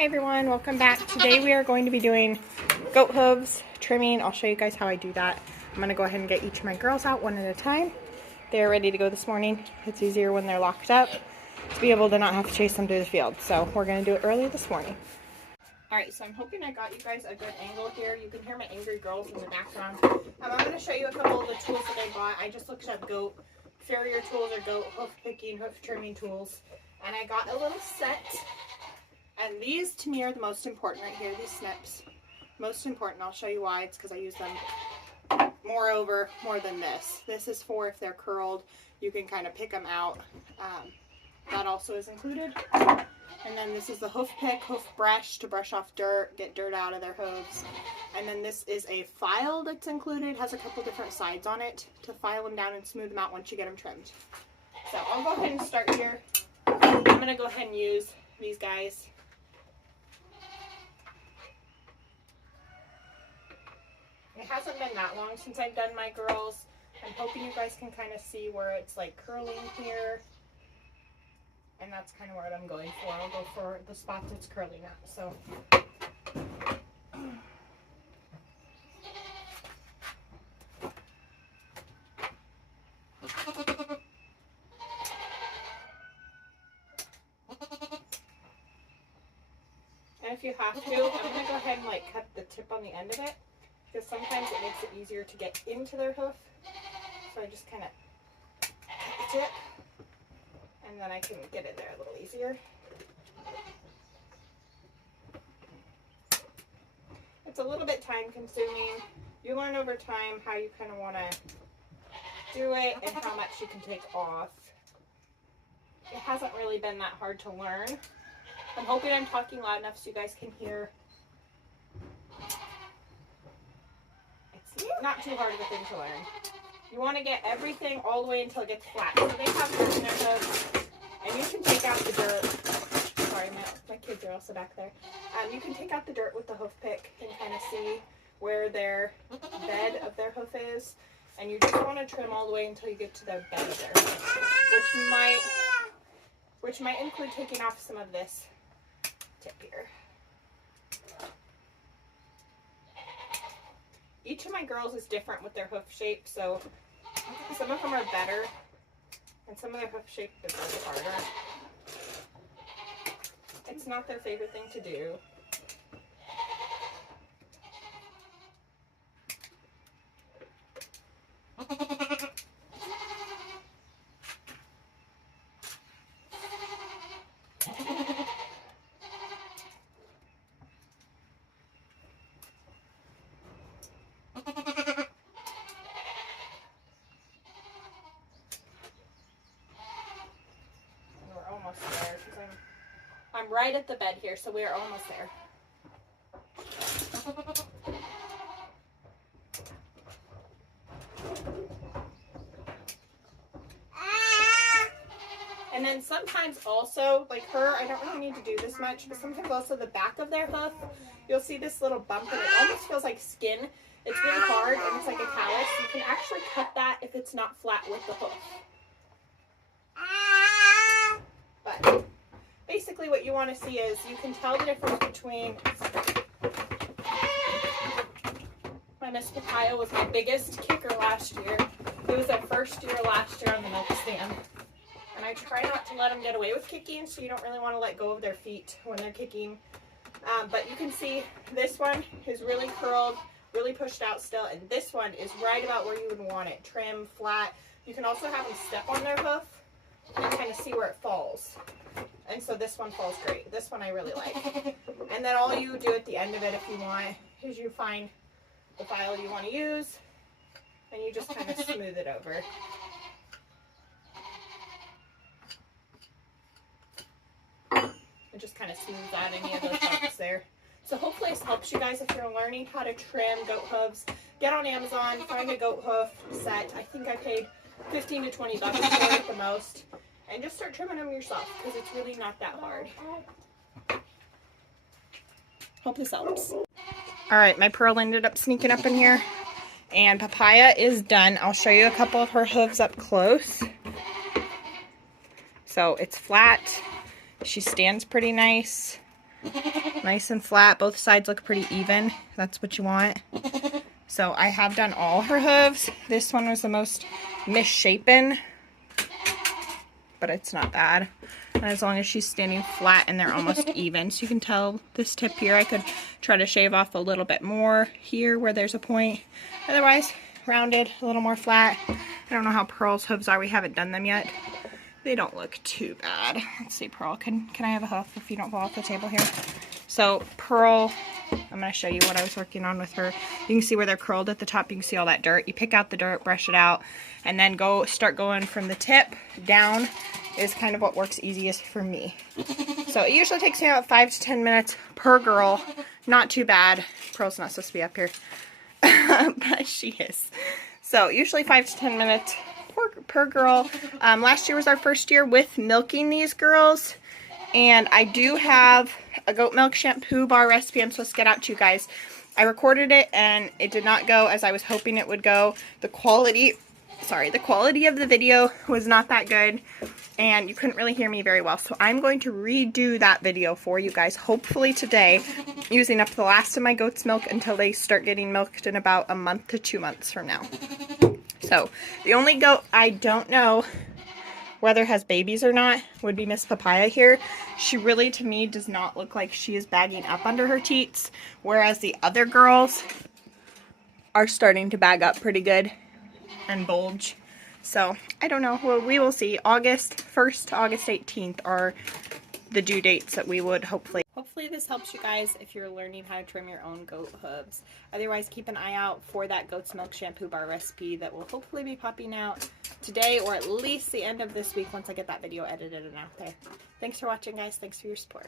Hi everyone, welcome back. Today we are going to be doing goat hooves trimming. I'll show you guys how I do that. I'm going to go ahead and get each of my girls out one at a time. They're ready to go this morning. It's easier when they're locked up to be able to not have to chase them through the field. So we're going to do it early this morning. Alright, so I'm hoping I got you guys a good angle here. You can hear my angry girls in the background. I'm going to show you a couple of the tools that I bought. I just looked up goat farrier tools or goat hoof picking, hoof trimming tools. And I got a little set. And these to me are the most important right here, these snips. Most important, I'll show you why. It's because I use them more than this. This is for if they're curled, you can kind of pick them out. That also is included. And then this is the hoof pick, hoof brush to brush off dirt, get dirt out of their hooves. And then this is a file that's included, has a couple different sides on it to file them down and smooth them out once you get them trimmed. So I'll go ahead and start here. I'm going to go ahead and use these guys. It hasn't been that long since I've done my girls. I'm hoping you guys can kind of see where it's like curling here. And that's kind of what I'm going for. I'll go for the spot that's curling at. So. And if you have to, I'm going to go ahead and like cut the tip on the end of it. Because sometimes it makes it easier to get into their hoof. So I just kind of cut the tip. And then I can get in there a little easier. It's a little bit time consuming. You learn over time how you kind of want to do it and how much you can take off. It hasn't really been that hard to learn. I'm hoping I'm talking loud enough so you guys can hear. It's not too hard of a thing to learn. You want to get everything all the way until it gets flat. So they have dirt in their hooves, and you can take out the dirt. Sorry, my kids are also back there. You can take out the dirt with the hoof pick and kind of see where their bed of their hoof is. And you just want to trim all the way until you get to the bed of their hoof, which might include taking off some of this tip here. Each of my girls is different with their hoof shape, so some of them are better, and some of their hoof shape is really harder. It's not their favorite thing to do. I'm right at the bed here, so we are almost there. And then sometimes also, like her, I don't really need to do this much, but sometimes also the back of their hoof, you'll see this little bump and it almost feels like skin. It's really hard and it's like a callus. You can actually cut that if it's not flat with the hoof. But basically what you want to see is you can tell the difference between, my Miss Papaya was my biggest kicker last year. It was their first year last year on the milk stand. And I try not to let them get away with kicking, so you don't really want to let go of their feet when they're kicking. But you can see this one is really curled, really pushed out still, and this one is right about where you would want it, trim, flat. You can also have them step on their hoof and kind of see where it falls. And so this one falls great. This one I really like. And then all you do at the end of it, if you want, is you find the file you want to use, and you just kind of smooth it over. It just kind of smooths out any of those bumps there. So hopefully this helps you guys if you're learning how to trim goat hooves. Get on Amazon, find a goat hoof set. I think I paid $15 to $20 for it at the most. And just start trimming them yourself because it's really not that hard. Hope this helps. Alright, my Pearl ended up sneaking up in here. And Papaya is done. I'll show you a couple of her hooves up close. So it's flat. She stands pretty nice. Nice and flat. Both sides look pretty even. That's what you want. So I have done all her hooves. This one was the most misshapen, but it's not bad. And as long as she's standing flat and they're almost even. So you can tell this tip here, I could try to shave off a little bit more here where there's a point. Otherwise, rounded, a little more flat. I don't know how Pearl's hooves are. We haven't done them yet. They don't look too bad. Let's see, Pearl, can I have a hoof if you don't fall off the table here? So Pearl, I'm going to show you what I was working on with her. You can see where they're curled at the top. You can see all that dirt. You pick out the dirt, brush it out, and then start going from the tip down is kind of what works easiest for me. So it usually takes me about 5 to 10 minutes per girl. Not too bad. Pearl's not supposed to be up here, but she is. So usually 5 to 10 minutes per girl. Last year was our first year with milking these girls. And I do have a goat milk shampoo bar recipe I'm supposed to get out to you guys. I recorded it and it did not go as I was hoping it would go. The quality of the video was not that good and you couldn't really hear me very well. So I'm going to redo that video for you guys, hopefully today, using up the last of my goat's milk until they start getting milked in about a month to 2 months from now. So the only goat I don't know whether has babies or not would be Miss Papaya here. She really, to me, does not look like she is bagging up under her teats, whereas the other girls are starting to bag up pretty good and bulge. So, I don't know. Well, we will see. August 1st to August 18th are the due dates that we would hopefully. Hopefully this helps you guys if you're learning how to trim your own goat hooves. Otherwise, keep an eye out for that goat's milk shampoo bar recipe that will hopefully be popping out today or at least the end of this week once I get that video edited and out there. Thanks for watching, guys. Thanks for your support.